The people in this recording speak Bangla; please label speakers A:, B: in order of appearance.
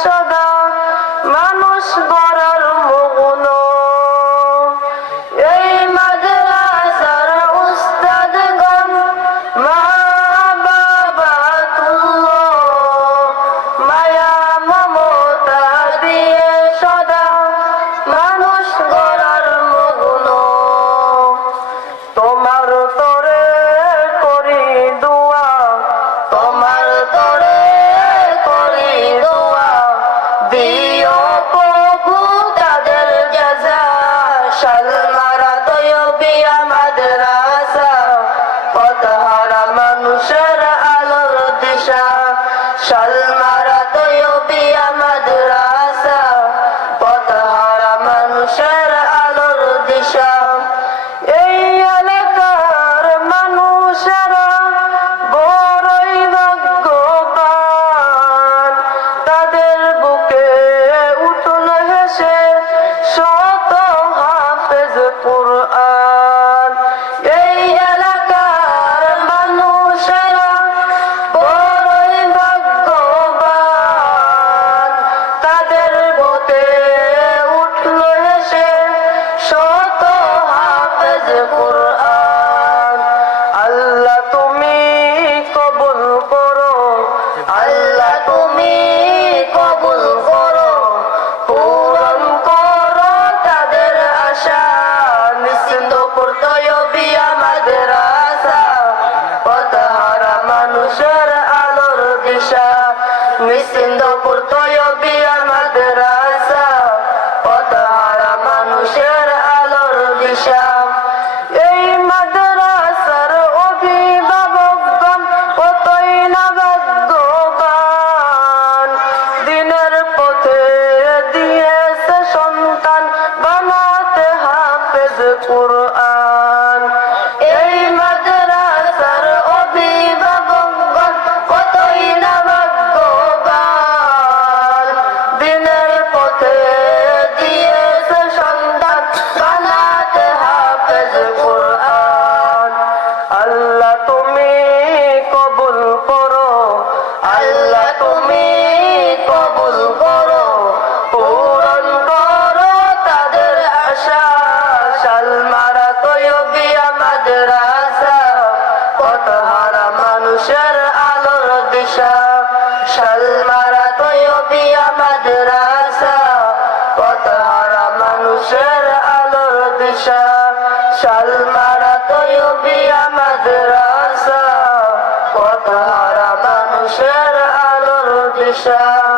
A: Що ভাষা সিন্ধপুর তয়বিয়া মাদ্রাসা পতারা মানুষের আলোর দিশা। এই মাদ্রাসার অভিভাবকগণ কতই না ভাগ্যবান। দিনের পথে দিয়েছে সন্তান, বানাতে হাফেজ কুরআন। সালমারা তৈবিয়া মাদ্রাসা কত হারা মানুষের আলোর দিশা।